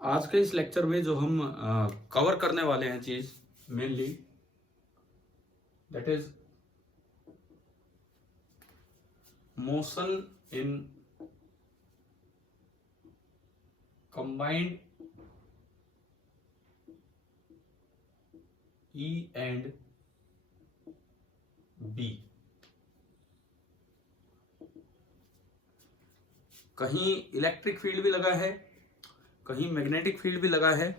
आज के इस लेक्चर में जो हम कवर करने वाले हैं चीज mainly that is motion in combined E and B. कहीं इलेक्ट्रिक फील्ड भी लगा है, कहीं मैग्नेटिक फील्ड भी लगा है,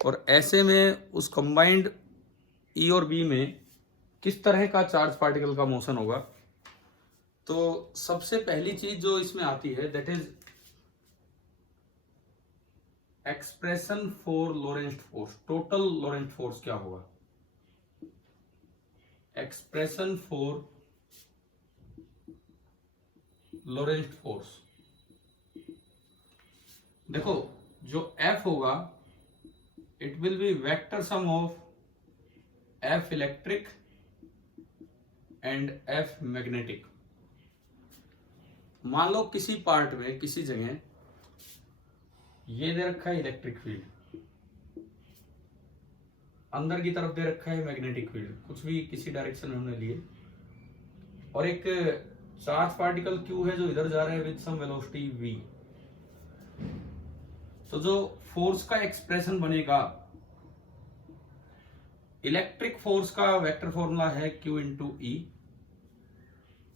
और ऐसे में उस कंबाइंड ई और बी में किस तरह का चार्ज पार्टिकल का मोशन होगा। तो सबसे पहली चीज जो इसमें आती है that is expression for Lorentz force. Total Lorentz force क्या होगा? Expression for Lorentz force. देखो, जो F होगा it will be vector sum of F electric and F magnetic. मान लो किसी पार्ट में, किसी जगह ये दे रखा है इलेक्ट्रिक फील्ड, अंदर की तरफ दे रखा है मैग्नेटिक फील्ड, कुछ भी किसी डायरेक्शन में हमने लिए, और एक चार्ज पार्टिकल Q है जो इधर जा रहा है विद सम वेलोसिटी V। तो जो फोर्स का एक्सप्रेशन बनेगा, इलेक्ट्रिक फोर्स का वेक्टर फॉर्मूला है Q into E,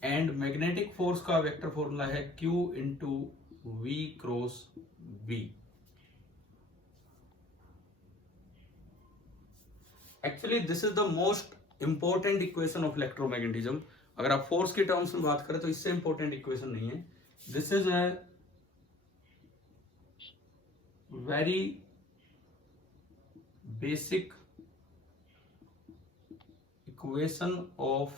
and magnetic force का वेक्टर फॉर्मूला है Q into V cross B। Actually this is the most important equation of electromagnetism. अगर आप फोर्स की टर्म्स में बात करें तो इससे इंपॉर्टेंट इक्वेशन नहीं है। This is a very basic equation of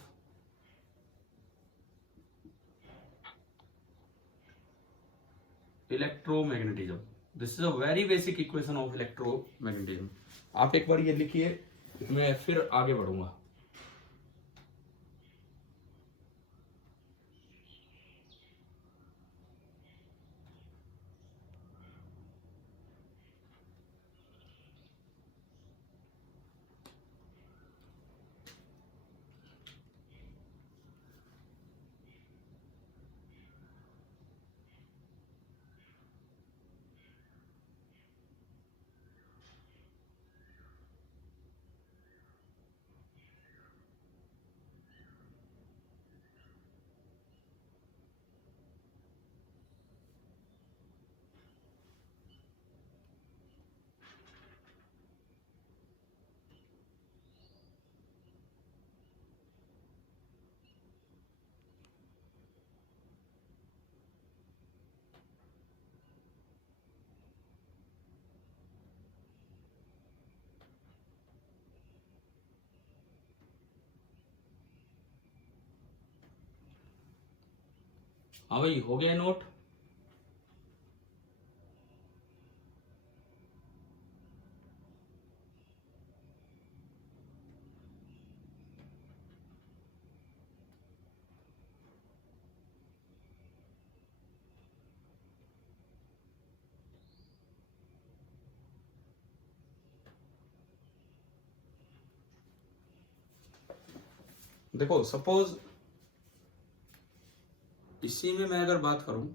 electromagnetism. This is a very basic equation of electromagnetism. आप एक बार ये लिखिए, मैं फिर आगे बढ़ूंगा। हाँ भाई, हो गया नोट? देखो, सपोज इसी में मैं अगर बात करूं,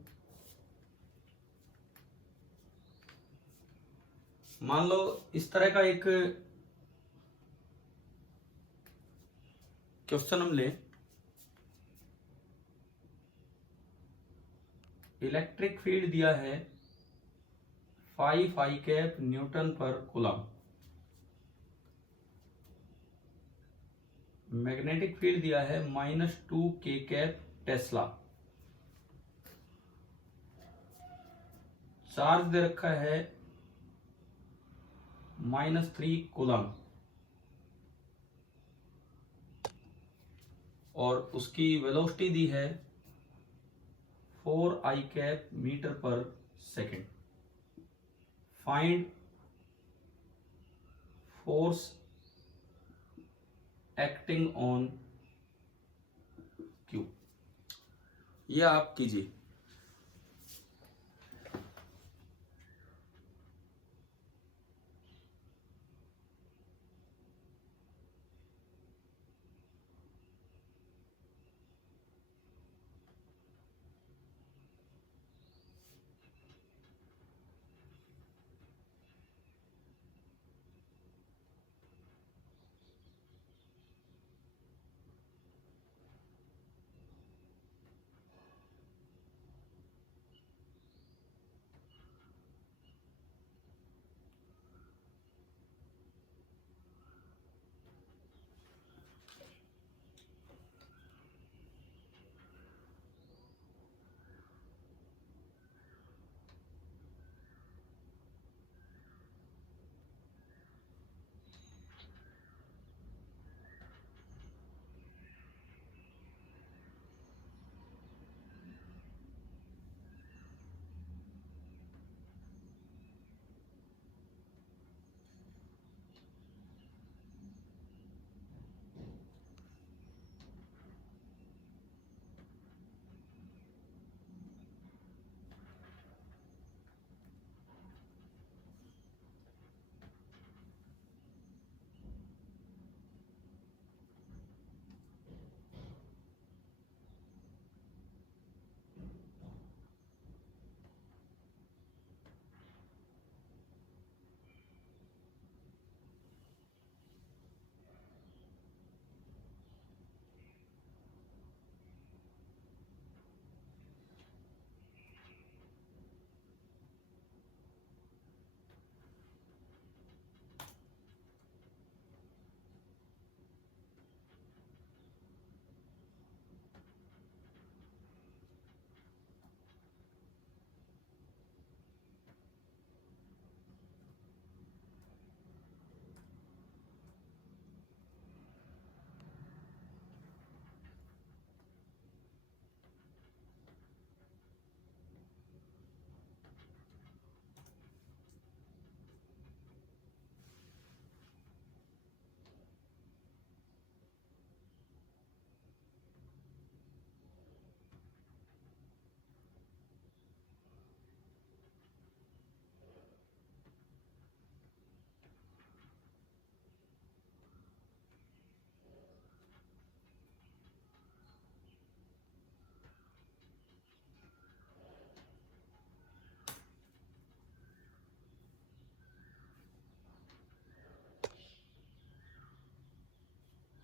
मान लो इस तरह का एक क्वेश्चन हम लें। इलेक्ट्रिक फील्ड दिया है 5 I कैप न्यूटन पर कूलम। मैग्नेटिक फील्ड दिया है -2 K कैप टेस्ला। चार्ज दे रखा है -3 कूलम, और उसकी वेलोसिटी दी है 4 I कैप मीटर पर second. Find force acting on Q। ये आप कीजिए।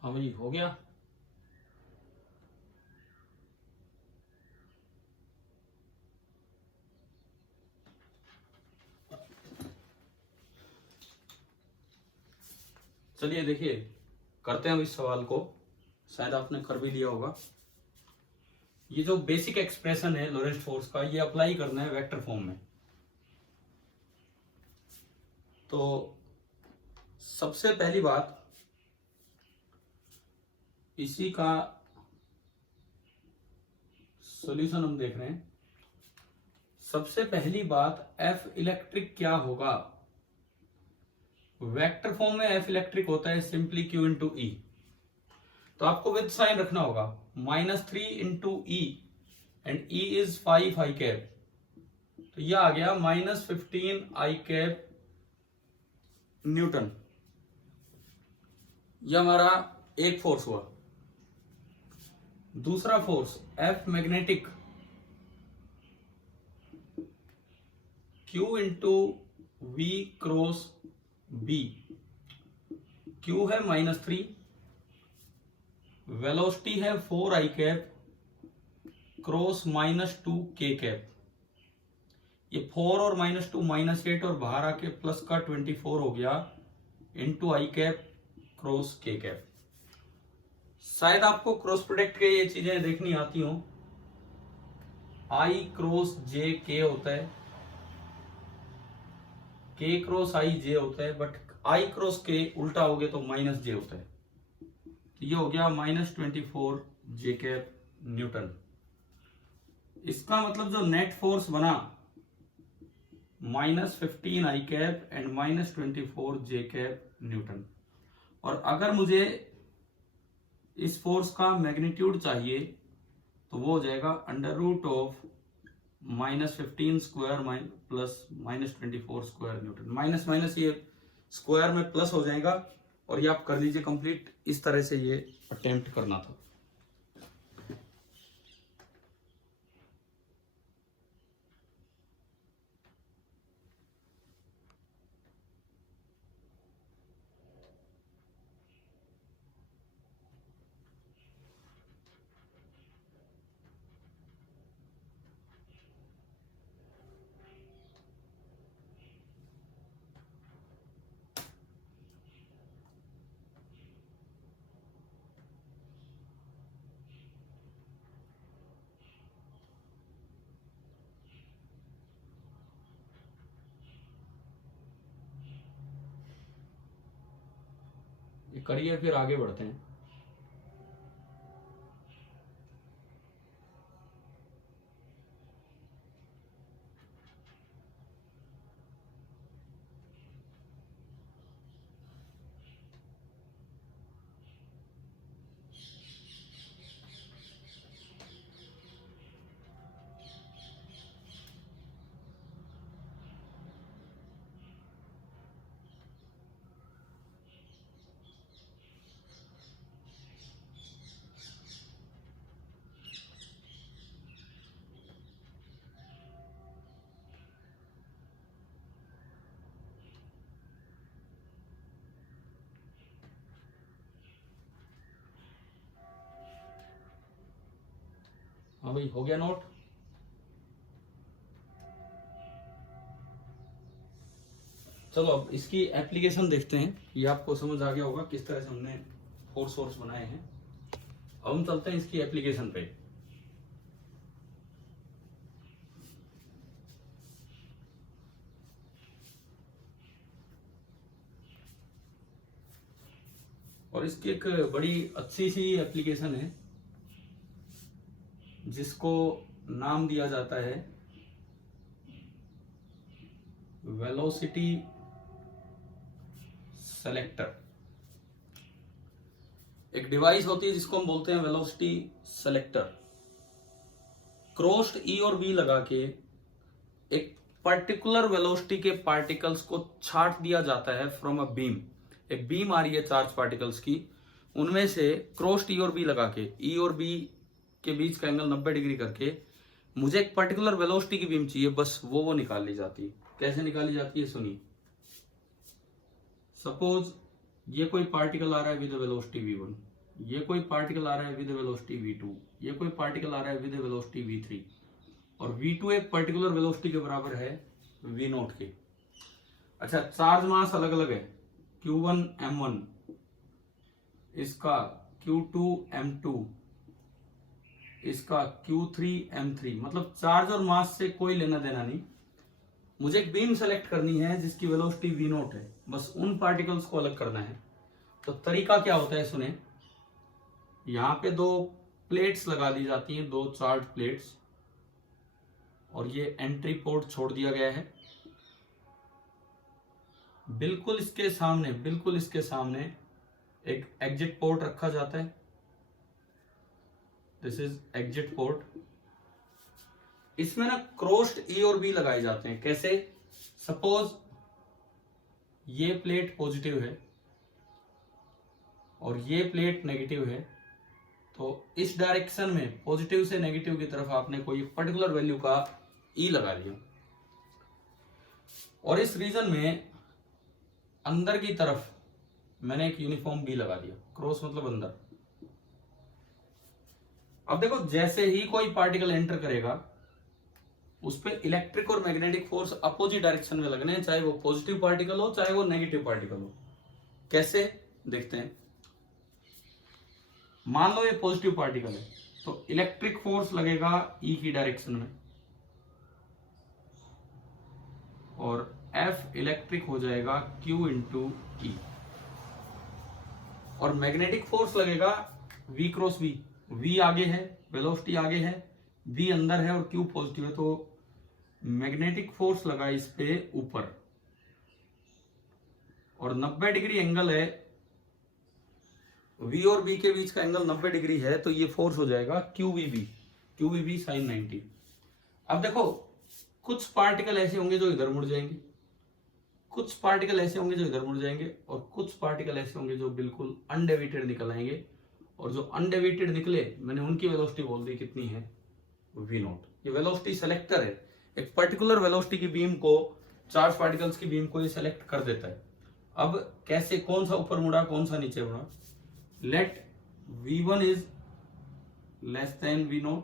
हाँ भाई हो गया। चलिए देखिए करते हैं अब इस सवाल को, शायद आपने कर भी लिया होगा। ये जो बेसिक एक्सप्रेशन है लोरेंट्ज फोर्स का, ये अप्लाई करना है वेक्टर फॉर्म में। तो सबसे पहली बात, इसी का सॉल्यूशन हम देख रहे हैं। सबसे पहली बात, एफ इलेक्ट्रिक क्या होगा? वेक्टर फॉर्म में एफ इलेक्ट्रिक होता है सिंपली क्यू इंटू ई। तो आपको विद साइन रखना होगा, -3 into E, and E is 5 I cap, तो यह आ गया -15 आई कैप न्यूटन। यह हमारा एक फोर्स हुआ। दूसरा force F magnetic, Q into v cross B. Q है -3, वेलोसिटी है 4 आई कैप क्रॉस -2 के कैप। ये 4 और -2 -8 और बाहर आके प्लस का 24 हो गया इंटू आई कैप क्रॉस के कैप। शायद आपको क्रॉस प्रोडक्ट के ये चीजें देखनी आती हो। आई क्रॉस जे के होता है, के क्रॉस आई जे होता है, बट आई क्रॉस के उल्टा हो गया तो माइनस जे होता है। तो ये हो गया -24 जे कैप न्यूटन। इसका मतलब जो नेट फोर्स बना -15 I cap and -24 J cap newton. और अगर मुझे इस फोर्स का मैग्नीट्यूड चाहिए तो वो हो जाएगा √(-15 square plus -24 square Newton. Minus minus ये स्क्वायर में प्लस हो जाएगा, और ये आप कर लीजिए कंप्लीट। इस तरह से ये अटेम्प्ट करना था। ये करिए, फिर आगे बढ़ते हैं। हाँ भाई हो गया नोट। चलो अब इसकी एप्लीकेशन देखते हैं। ये आपको समझ आ गया होगा किस तरह से हमने फोर्स सोर्स बनाए हैं। अब हम चलते हैं इसकी एप्लीकेशन पे। और इसकी एक बड़ी अच्छी सी एप्लीकेशन है जिसको नाम दिया जाता है वेलोसिटी सेलेक्टर। एक डिवाइस होती है जिसको हम बोलते हैं वेलोसिटी सेलेक्टर। क्रॉस्ड ई और बी लगा के एक पर्टिकुलर वेलोसिटी के पार्टिकल्स को छाट दिया जाता है फ्रॉम अ बीम। एक बीम आ रही है चार्ज पार्टिकल्स की, उनमें से क्रॉस्ड ई और बी लगा के, ई और बी के बीच का एंगल 90 डिग्री करके मुझे एक पर्टिकुलर वेलोसिटी की बीम चाहिए, बस वो निकाल ली जाती है। कैसे निकाली जाती है सुनिए। सपोज ये कोई पार्टिकल आ रहा है विद वेलोसिटी v1, ये कोई पार्टिकल आ रहा है विद वेलोसिटी v2, ये कोई पार्टिकल आ रहा है विद वेलोसिटी v3, और v2 एक पर्टिकुलर वेलोसिटी के बराबर है v0 के। अच्छा, चार्ज मास अलग अलग है, q1 m1, इसका q2 m2, इसका q3 m3, मतलब चार्ज और मास से कोई लेना देना नहीं। मुझे एक बीम सेलेक्ट करनी है जिसकी वेलोसिटी v0 है, बस उन पार्टिकल्स को अलग करना है। तो तरीका क्या होता है सुने, यहां पे दो प्लेट्स लगा दी जाती हैं, दो चार्ज प्लेट्स, और ये एंट्री पोर्ट छोड़ दिया गया है। बिल्कुल इसके सामने एक एग्जिट पोर्ट रखा जाता है, दिस इज एग्जिट पोर्ट। इसमें ना क्रॉस्ड ए और बी लगाए जाते हैं। कैसे? सपोज ये प्लेट पॉजिटिव है और ये प्लेट नेगेटिव है, तो इस डायरेक्शन में पॉजिटिव से नेगेटिव की तरफ आपने कोई पर्टिकुलर वैल्यू का ई लगा दिया, और इस रीजन में अंदर की तरफ मैंने एक यूनिफॉर्म बी लगा दिया, क्रॉस मतलब अंदर। अब देखो, जैसे ही कोई पार्टिकल एंटर करेगा उस पे इलेक्ट्रिक और मैग्नेटिक फोर्स अपोजिट डायरेक्शन में लगने हैं, चाहे वो पॉजिटिव पार्टिकल हो चाहे वो नेगेटिव पार्टिकल हो। कैसे देखते हैं। मान लो ये पॉजिटिव पार्टिकल है, तो इलेक्ट्रिक फोर्स लगेगा ई की डायरेक्शन में, और एफ इलेक्ट्रिक हो जाएगा क्यू इंटू ई, और मैग्नेटिक फोर्स लगेगा v क्रॉस v। v आगे है, वेलोसिटी आगे है, v अंदर है और q पॉजिटिव है, तो मैग्नेटिक फोर्स लगा इस पे ऊपर, और 90 डिग्री एंगल है, v और b के बीच का एंगल 90 डिग्री है, तो ये फोर्स हो जाएगा QVB sin 90। अब देखो, कुछ पार्टिकल ऐसे होंगे जो इधर मुड़ जाएंगे, कुछ पार्टिकल ऐसे होंगे जो इधर मुड़ जाएंगे, और कुछ पार्टिकल ऐसे होंगे जो बिल्कुल अनडेविएटेड निकल आएंगे, और जो अनडेविएटेड निकले मैंने उनकी वेलोसिटी बोल दी कितनी है, v0। ये वेलोसिटी सेलेक्टर है, एक पर्टिकुलर वेलोसिटी की बीम को, चार्ज पार्टिकल्स की बीम को ये सेलेक्ट कर देता है। अब कैसे, कौन सा ऊपर मुड़ा कौन सा नीचे मुड़ा। Let v1 is less than v0,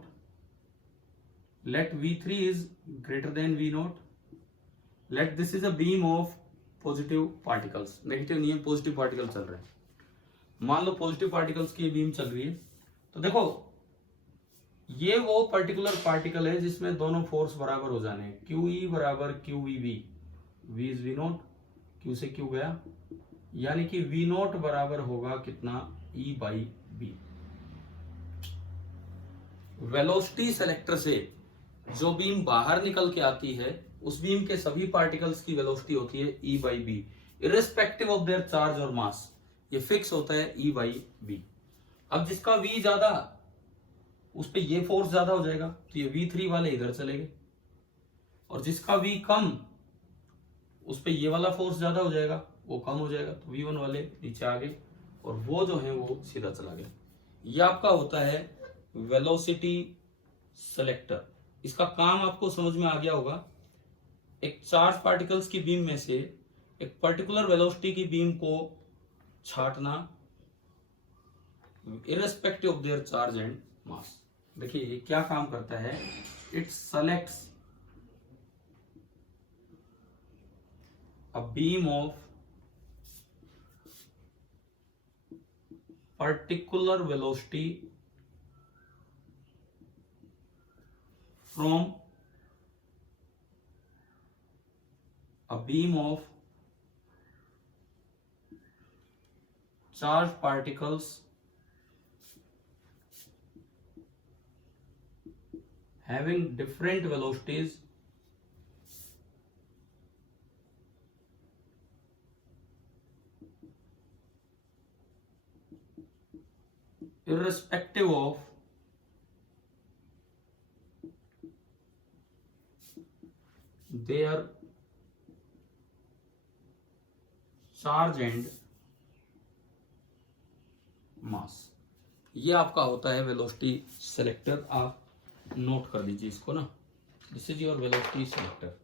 let v3 is greater than v0, let this is a beam of positive particles, negative नहीं है, पॉजिटिव पार्टिकल चल रहे हैं। मान लो पॉजिटिव पार्टिकल्स की बीम चल रही है, तो देखो ये वो पर्टिकुलर पार्टिकल है जिसमें दोनों फोर्स बराबर हो जाने हैं, QE बराबर QVB, V is V0, Q से Q गया, यानी कि V0 बराबर होगा कितना, E by B। Velocity selector से जो बीम बाहर निकल के आती है उस बीम के सभी पार्टिकल्स की वेलोसिटी होती है E by B, irrespective of their charge और मास। ये फिक्स होता है E बाई बी। अब जिसका V ज्यादा उस पे ये फोर्स ज्यादा हो जाएगा, तो ये V3 वाले इधर चले गए, और जिसका V कम उस पे ये वाला फोर्स ज्यादा हो जाएगा, वो कम हो जाएगा, तो V1 वाले नीचे आ गए, और वो जो है वो सीधा चला गया। ये आपका होता है वेलोसिटी सेलेक्टर। इसका काम आपको समझ में आ गया होगा। एक चार्ज पार्टिकल्स की बीम में से एक पर्टिकुलर वेलोसिटी की बीम को छांटना, irrespective of their charge and mass. देखिए ये क्या काम करता है, it selects a beam of particular velocity from a beam of charged particles having different velocities irrespective of their charge and mass. ये आपका होता है वेलोसिटी सेलेक्टर। आप नोट कर लीजिए इसको ना, this is your velocity selector.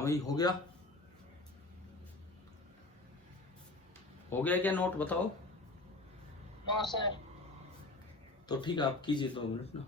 हाँ भाई, हो गया? हो गया क्या नोट, बताओ? हाँ सर। तो ठीक है, आप कीजिए 2 मिनट ना।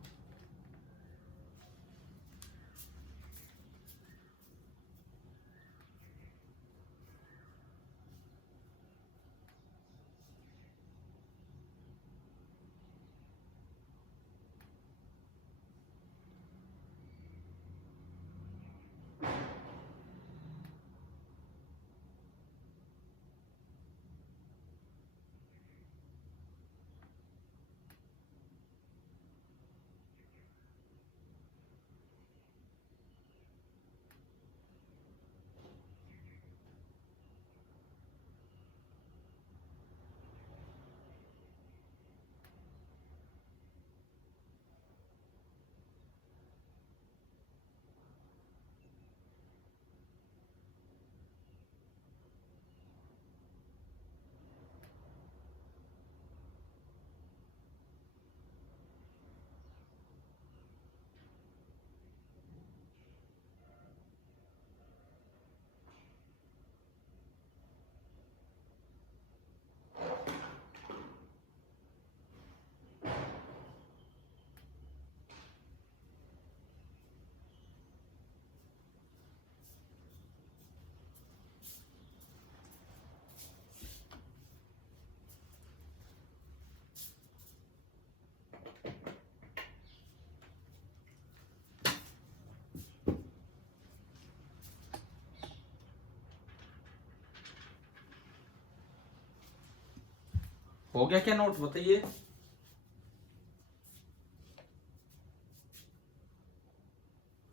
हो गया क्या नोट, बताइए?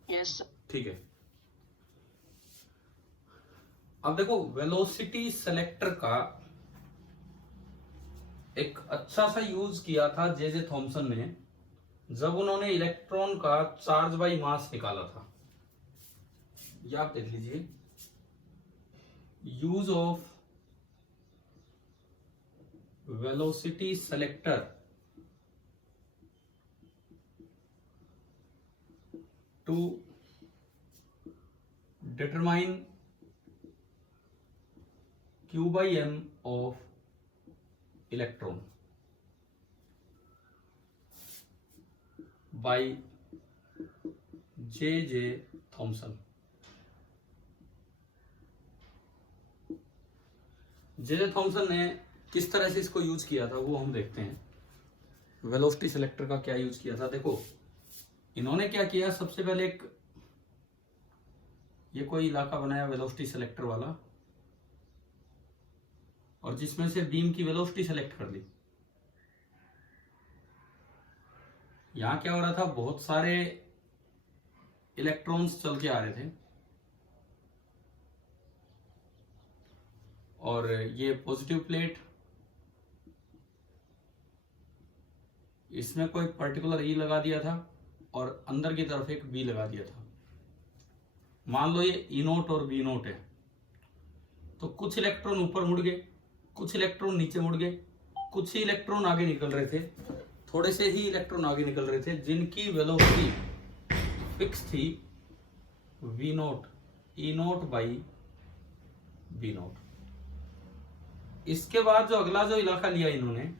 यस। ठीक है। अब देखो, वेलोसिटी सेलेक्टर का एक अच्छा सा यूज किया था जे थॉमसन ने, जब उन्होंने इलेक्ट्रॉन का चार्ज बाई मास निकाला था। ये आप देख लीजिए, use of velocity selector to determine Q by M of electron by J Thomson. J Thomson ने किस तरह से इसको यूज किया था वो हम देखते हैं। वेलोसिटी सेलेक्टर का क्या यूज किया था, देखो इन्होंने क्या किया, सबसे पहले एक ये कोई इलाका बनाया वेलोसिटी सेलेक्टर वाला, और जिसमें से बीम की वेलोसिटी सेलेक्ट कर ली। यहां क्या हो रहा था, बहुत सारे इलेक्ट्रॉन्स चल के आ रहे थे, और ये पॉजिटिव प्लेट, इसमें कोई पर्टिकुलर ई लगा दिया था, और अंदर की तरफ एक बी लगा दिया था। मान लो ये ई नोट और बी नोट है, तो कुछ इलेक्ट्रॉन ऊपर मुड़ गए, कुछ इलेक्ट्रॉन नीचे मुड़ गए, कुछ ही इलेक्ट्रॉन आगे निकल रहे थे, थोड़े से ही इलेक्ट्रॉन आगे निकल रहे थे, जिनकी वेलोसिटी फिक्स थी v naught E naught by B naught. इसके बाद जो अगला जो इलाका लिया इन्होंने,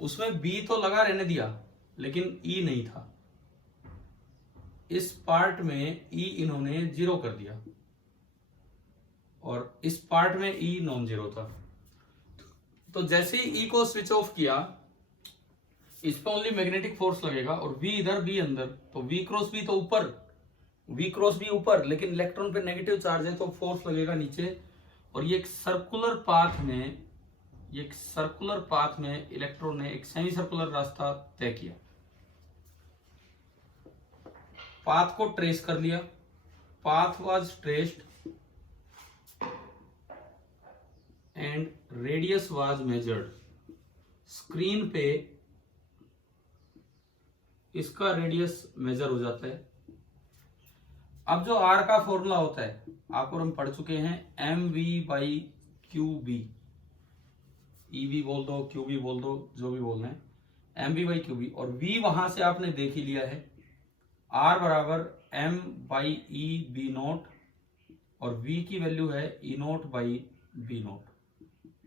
उसमें बी तो लगा रहने दिया, लेकिन ई नहीं था। इस पार्ट में ई इन्होंने 0 कर दिया, और इस पार्ट में ई नॉन जीरो था। तो जैसे ही ई को स्विच ऑफ किया, इस पर ओनली मैग्नेटिक फोर्स लगेगा, और वी इधर बी अंदर, तो वी क्रॉस बी तो ऊपर, वी क्रॉस बी ऊपर, लेकिन इलेक्ट्रॉन पे नेगेटिव चार्ज है तो फोर्स लगेगा नीचे, और ये एक सर्कुलर पाथ में इलेक्ट्रॉन ने एक सेमी सर्कुलर रास्ता तय किया। पाथ को ट्रेस कर लिया, path was traced and radius was measured. Screen पे इसका रेडियस मेजर हो जाता है। अब जो आर का फॉर्मूला होता है, आपको हम पढ़ चुके हैं, m v by q B, E B बोल दो, क्यू बी बोल दो, जो भी बोलना है, m B by q B, और वी वहां से आपने देख ही लिया है, आर बराबर m by E B naught और v की वैल्यू है E naught by B naught.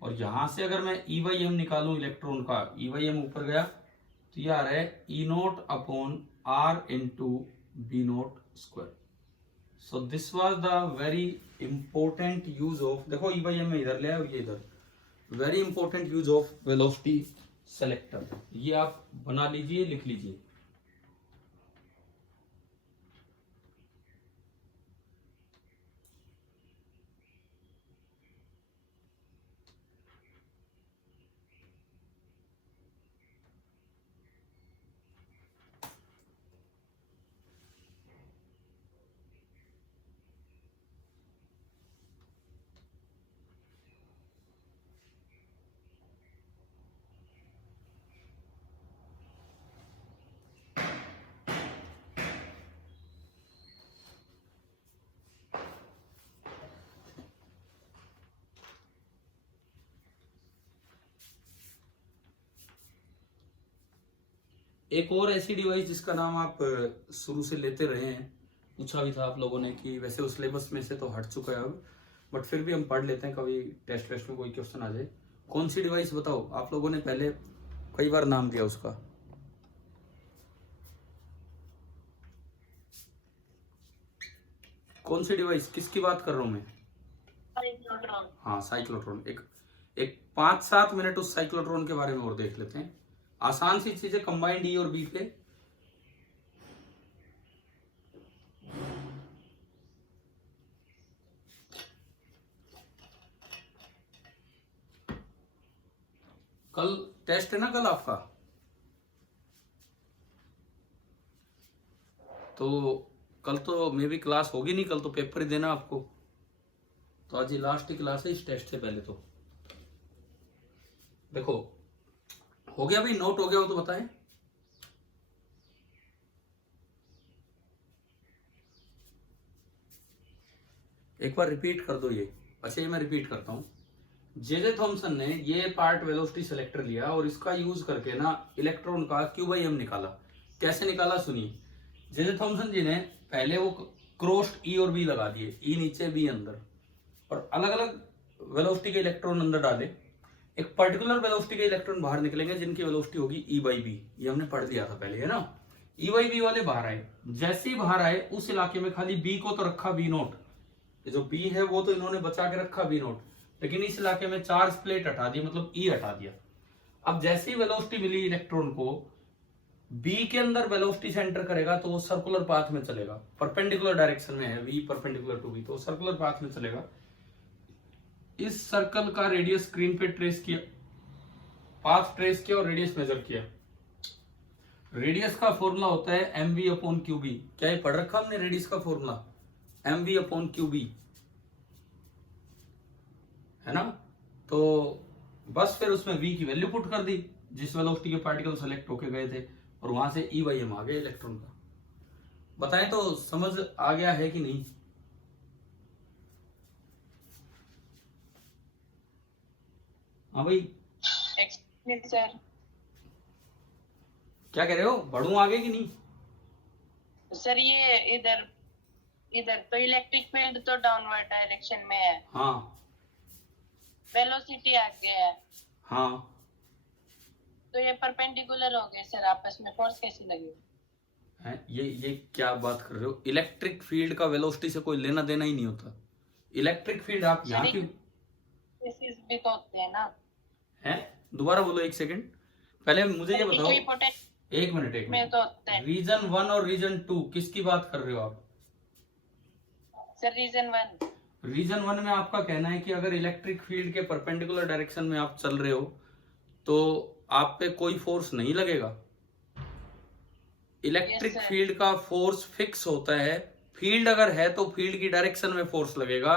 और यहां से अगर मैं ई बाई एम निकालूं इलेक्ट्रॉन का, ई बाई एम ऊपर गया तो ये आ रहा है E naught upon R into B naught square. So this was the very important use of, देखो ई बाई एम में इधर ले और ये इधर, very important use of velocity selector. ये आप बना लीजिए, लिख लीजिए। एक और ऐसी डिवाइस जिसका नाम आप शुरू से लेते रहे हैं, पूछा भी था आप लोगों ने कि वैसे उस सिलेबस में से तो हट चुका है अब, बट फिर भी हम पढ़ लेते हैं, कभी टेस्ट में कोई क्वेश्चन आ जाए। कौन सी डिवाइस बताओ? आप लोगों ने पहले कई बार नाम दिया उसका। कौन सी डिवाइस, किसकी बात कर रहा हूं मैं? हाँ, साइक्लोट्रॉन। एक 5-7 मिनट उस साइक्लोट्रॉन के बारे में और देख लेते हैं। आसान सी चीजें कंबाइंड ई और बी पे। कल टेस्ट है ना, कल आपका, तो कल तो मे भी क्लास होगी नहीं, कल तो पेपर ही देना आपको। तो आज ये लास्ट की क्लास है इस टेस्ट से पहले। तो देखो, हो गया भाई? नोट हो गया हो तो बताएं। एक बार रिपीट कर दो ये। अच्छा, ये मैं रिपीट करता हूं। जे थॉमसन ने ये पार्ट वेलोसिटी सेलेक्टर लिया और इसका यूज करके ना इलेक्ट्रॉन का क्यू बाई एम निकाला। कैसे निकाला सुनिए। जे थॉमसन जी ने पहले वो क्रॉस्ड ई और बी लगा दिए, ई नीचे बी अंदर, और अलग अलग वेलोसिटी के इलेक्ट्रॉन अंदर डाले। एक पर्टिकुलर वेलोसिटी के इलेक्ट्रॉन बाहर निकलेंगे जिनकी वेलोसिटी होगी ई बाई बी। ये हमने पढ़ लिया था पहले, है ना। ई बाई बी वाले बाहर आए। जैसे ही बाहर आए उस इलाके में खाली बी को तो रखा बी नोट, जो बी है वो तो इन्होंने बचा के रखा बी नोट, लेकिन इस इलाके में चार्ज प्लेट हटा दी, मतलब ई हटा दिया। अब जैसी वेलोसिटी मिली इलेक्ट्रॉन को, बी के अंदर वेलोसिटी से एंटर करेगा तो वो सर्कुलर पाथ में चलेगा, परपेंडिकुलर डायरेक्शन में है, वी परपेंडिकुलर टू बी, तो सर्कुलर पाथ में चलेगा। इस सर्कल का रेडियस स्क्रीन पे ट्रेस किया, पाथ ट्रेस किया और रेडियस मेजर किया। रेडियस का फॉर्मूला होता है m v upon q B. क्या ये पढ़ रखा हमने रेडियस का formula? M v upon q B, है ना। तो बस फिर उसमें v की वैल्यू पुट कर दी जिस वेलोसिटी के पार्टिकल सेलेक्ट होके गए थे, और वहां से ई बाई एम आ गया इलेक्ट्रॉन का। बताएं तो समझ आ गया है कि नहीं? हाँ भाई, सर। क्या कह रहे हो? बढ़ू आगे कि नहीं? सर ये इधर इधर तो इलेक्ट्रिक फील्ड तो डाउनवर्ड डायरेक्शन में है। हाँ, वेलोसिटी आगे है। हाँ, तो ये परपेंडिकुलर हो गए सर, आपस में फोर्स कैसे लगेगी? ये क्या बात कर रहे हो? इलेक्ट्रिक फील्ड का वेलोसिटी से कोई लेना देना ही नहीं होता। इलेक्ट्रिक फील्ड आप यहाँ की भी तो होते हैं ना। है? दोबारा बोलो, एक सेकंड पहले मुझे ये बताओ। एक मिनट में तो होते हैं। रीजन 1 और रीजन 2 किसकी बात कर रहे हो आप? Sir reason 1। रीजन 1 में आपका कहना है कि अगर इलेक्ट्रिक फील्ड के परपेंडिकुलर डायरेक्शन में आप चल रहे हो तो आप पे कोई फोर्स नहीं लगेगा। इलेक्ट्रिक फील्ड का फोर्स फिक्स होता है। फील्ड अगर है तो फील्ड की डायरेक्शन में फोर्स लगेगा।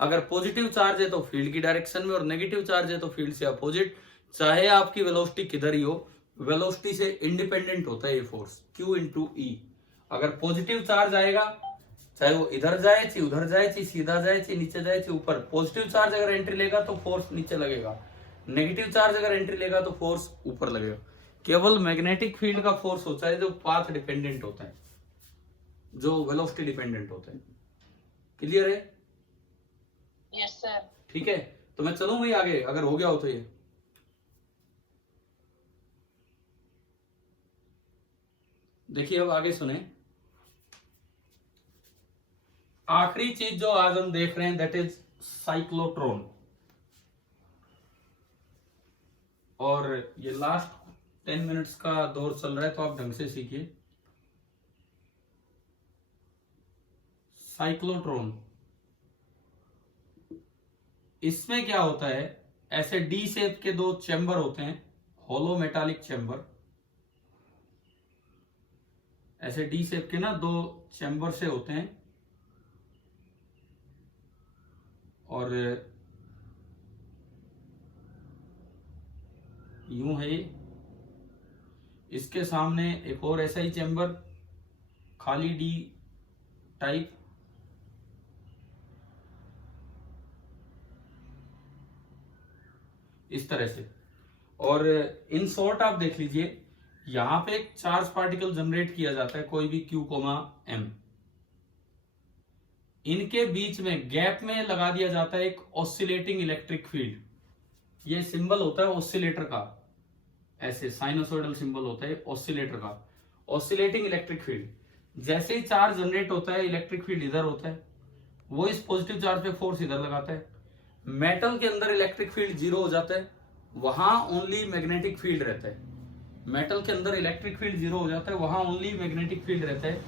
अगर पॉजिटिव चार्ज है तो फील्ड की डायरेक्शन में, और नेगेटिव चार्ज है तो फील्ड से अपोजिट। चाहे आपकी वेलोसिटी किधर ही हो, वेलोसिटी से इंडिपेंडेंट होता है ये फोर्स, Q इंटू ई। अगर पॉजिटिव चार्ज आएगा, चाहे वो इधर जाए चाहे उधर जाए, चाहे सीधा जाए चाहे नीचे जाए चाहे ऊपर, पॉजिटिव चार्ज अगर एंट्री लेगा तो फोर्स नीचे लगेगा, नेगेटिव चार्ज अगर एंट्री लेगा तो फोर्स ऊपर लगेगा। केवल मैग्नेटिक फील्ड का फोर्स होता है जो पाथ डिपेंडेंट होता है, जो वेलोसिटी डिपेंडेंट होता है। क्लियर है? Yes sir. ठीक है, तो मैं चलूं भाई आगे, अगर हो गया हो तो ये देखिए। अब आगे सुने, आखिरी चीज जो आज हम देख रहे हैं दैट इज साइक्लोट्रॉन। और ये लास्ट 10 मिनट्स का दौर चल रहा है, तो आप ढंग से सीखिए। साइक्लोट्रॉन, इसमें क्या होता है, ऐसे डी शेप के दो चैम्बर होते हैं, होलो मेटालिक चैम्बर। ऐसे डी शेप के ना दो चैम्बर से होते हैं, और यूं है ये। इसके सामने एक और ऐसा ही चैम्बर, खाली डी टाइप। इस तरह से। और इन शॉर्ट आप देख लीजिए, यहां पे एक चार्ज पार्टिकल जनरेट किया जाता है, कोई भी Q, M। इनके बीच में गैप में लगा दिया जाता है एक ऑसिलेटिंग इलेक्ट्रिक फील्ड। ये सिंबल होता है ऑसिलेटर का, ऐसे साइनोसॉइडल सिंबल होता है ऑसिलेटर का, ऑसिलेटिंग इलेक्ट्रिक फील्ड। जैसे ही चार्ज जनरेट होता है, इलेक्ट्रिक फील्ड इधर होता है, वो इस पॉजिटिव चार्ज पे फोर्स इधर लगाता है। मेटल के अंदर इलेक्ट्रिक फील्ड जीरो हो जाता है, वहां ओनली मैग्नेटिक फील्ड रहता है। मेटल के अंदर इलेक्ट्रिक फील्ड जीरो हो जाता है, वहां ओनली मैग्नेटिक फील्ड रहता है,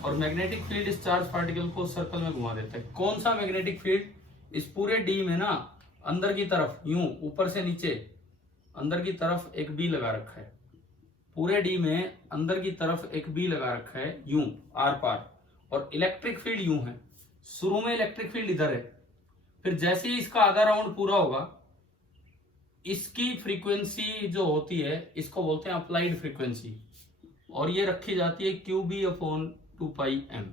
और मैग्नेटिक फील्ड इस चार्ज पार्टिकल को सर्कल में घुमा देता है। कौन सा मैग्नेटिक फील्ड? इस पूरे डी में ना अंदर की तरफ यूं ऊपर से नीचे अंदर की तरफ एक बी लगा रखा है, पूरे डी में अंदर की तरफ एक बी लगा रखा है यूं आर पार, और इलेक्ट्रिक फील्ड यूं है। शुरू में इलेक्ट्रिक फील्ड इधर है, फिर जैसे ही इसका आधा राउंड पूरा होगा, इसकी फ्रीक्वेंसी जो होती है इसको बोलते हैं अप्लाइड फ्रीक्वेंसी, और ये रखी जाती है QB/2πm।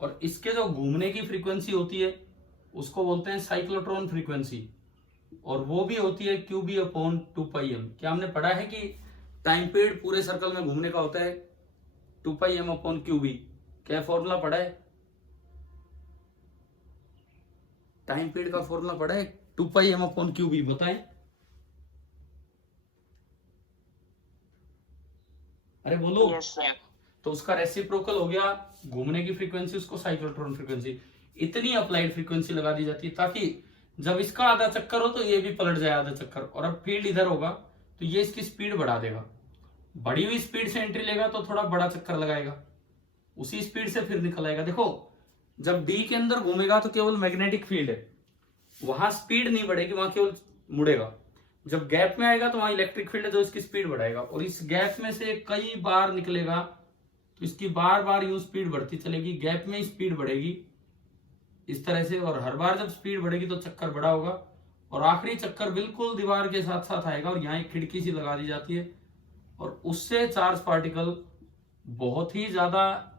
और इसके जो घूमने की फ्रीक्वेंसी होती है उसको बोलते हैं साइक्लोट्रॉन फ्रीक्वेंसी, और वो भी होती है QB/2πm। क्या हमने पढ़ा है कि टाइम पीरियड पूरे सर्कल में घूमने का होता है 2πm/QB? क्या फॉर्मूला पढ़ा है? टाइम पीरियड का फॉर्मूला पढ़ा है 2πm/QB, बताएं। अरे बोलो। Yes sir. तो उसका रेसिप्रोकल हो गया घूमने की फ्रीक्वेंसी, उसको साइक्लोट्रॉन फ्रीक्वेंसी। इतनी अप्लाइड फ्रीक्वेंसी लगा दी जाती है ताकि जब इसका आधा चक्कर हो तो ये भी पलट जाए आधा चक्कर, और अब फील्ड इधर होगा तो ये इसकी स्पीड बढ़ा देगा। बढ़ी हुई स्पीड से एंट्री लेगा तो थोड़ा बड़ा चक्कर लगाएगा, उसी स्पीड से फिर निकल आएगा। देखो, जब डी के अंदर घूमेगा तो केवल मैग्नेटिक फील्ड है, वहां स्पीड नहीं बढ़ेगी, वहां केवल मुड़ेगा। जब गैप में आएगा तो वहां इलेक्ट्रिक फील्ड है जो इसकी स्पीड बढ़ाएगा, और इस गैप में से कई बार निकलेगा तो इसकी बार बार यूं स्पीड बढ़ती चलेगी, गैप में स्पीड बढ़ेगी इस तरह से, और हर बार जब स्पीड बढ़ेगी तो चक्कर बड़ा होगा, और आखिरी चक्कर बिल्कुल दीवार के साथ साथ आएगा, और यहाँ एक खिड़की सी लगा दी जाती है, और उससे चार्ज पार्टिकल, बहुत ही ज्यादा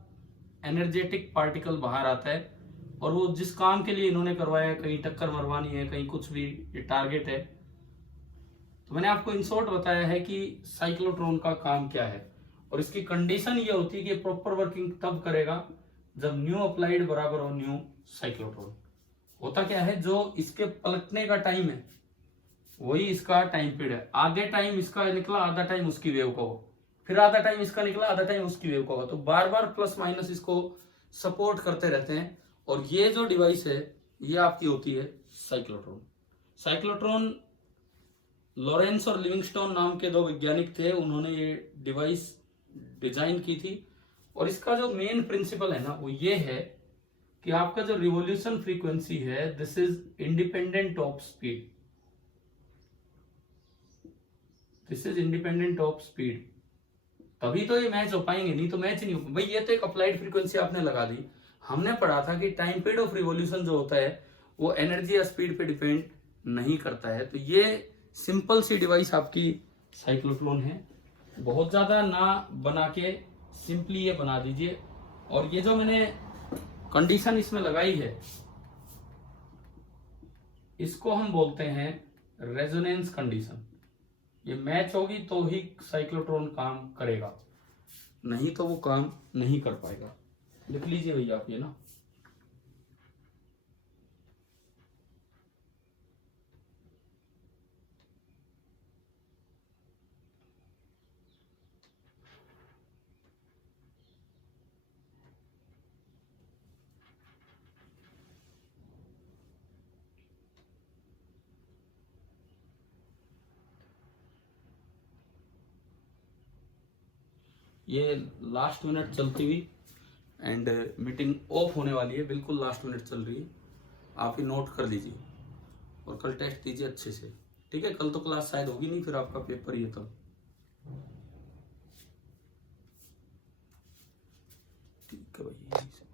एनर्जेटिक पार्टिकल बाहर आता है, और वो जिस काम के लिए इन्होंने करवाया है, कहीं टक्कर मरवानी है, कहीं कुछ भी, ये टारगेट है। तो मैंने आपको इन शॉर्ट बताया है कि साइक्लोट्रॉन का काम क्या है, और इसकी कंडीशन ये होती है कि प्रॉपर वर्किंग तब करेगा जब न्यू अप्लाइड बराबर हो न्यू साइक्लोट्रॉन। होता क्या है, जो इसके पलटने का टाइम है वही इसका टाइम पीरियड है। आधे टाइम इसका निकला, आधा टाइम उसकी वेव का हो, फिर आधा टाइम इसका निकला, आधा टाइम उसकी वेव का होगा, तो बार बार प्लस माइनस इसको सपोर्ट करते रहते हैं। और ये जो डिवाइस है ये आपकी होती है साइक्लोट्रॉन। साइक्लोट्रॉन लॉरेंस और लिविंगस्टोन नाम के दो वैज्ञानिक थे, उन्होंने ये डिवाइस डिजाइन की थी। और इसका जो मेन प्रिंसिपल है ना वो ये है कि आपका जो रिवॉल्यूशन फ्रीक्वेंसी है this is independent of speed, this is independent of speed. तभी तो ये मैच हो पाएंगे, नहीं तो मैच नहीं हो भाई। ये तो एक अप्लाइड फ्रीक्वेंसी आपने लगा दी। हमने पढ़ा था कि टाइम पीरियड ऑफ रिवॉल्यूशन जो होता है वो एनर्जी या स्पीड पे डिपेंड नहीं करता है। तो ये सिंपल सी डिवाइस आपकी साइक्लोट्रॉन है। बहुत ज्यादा ना बना के सिंपली ये बना दीजिए। और ये जो मैंने कंडीशन इसमें लगाई है इसको हम बोलते हैं रेजोनेंस कंडीशन। ये मैच होगी तो ही साइक्लोट्रॉन काम करेगा, नहीं तो वो काम नहीं कर पाएगा। लिख लीजिए भैया आप ये ना। ये लास्ट मिनट चलती हुई एंड मीटिंग ऑफ होने वाली है, बिल्कुल लास्ट मिनट चल रही है, आप ही नोट कर लीजिए और कल टेस्ट दीजिए अच्छे से, ठीक है। कल तो क्लास शायद होगी नहीं, फिर आपका पेपर ही है तब, ठीक है भाई।